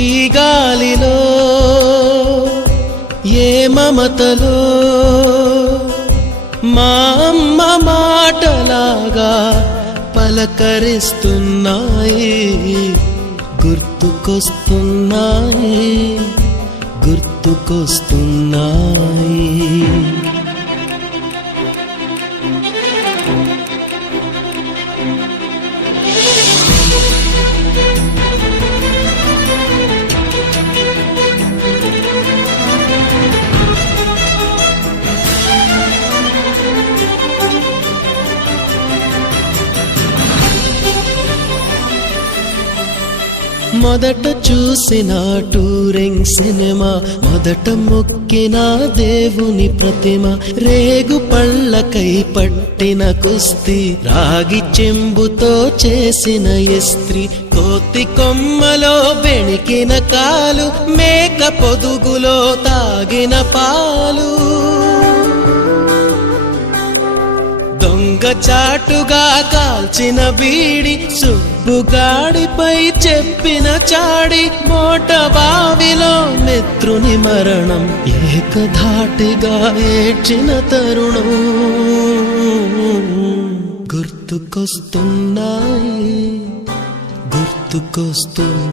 ఈ గాలిలో ఏ మమతలో మా అమ్మ మాటలాగా పలకరిస్తున్నాయి, గుర్తుకొస్తున్నాయి, గుర్తుకొస్తున్నాయి. మొదట చూసిన టూరింగ్ సినిమా, మొదట మొక్కిన దేవుని ప్రతిమ, రేగు పళ్ళకై పట్టిన కుస్తీ, రాగి చెంబుతో చేసిన ఇస్త్రీ, కోతి కొమ్మలో బెణికిన కాలు, మేక పొదుగులో తాగిన పాలు, దొంగ చాటుగా కాల్చిన బీడి, సుబ్బుగాడిపై చెప్పిన చాడి, మోట బావిలో మిత్రుని మరణం, ఏకధాటిగా ఏడ్చిన తరుణం గుర్తుకొస్తున్నాయి, గుర్తుకొస్తున్నాయి.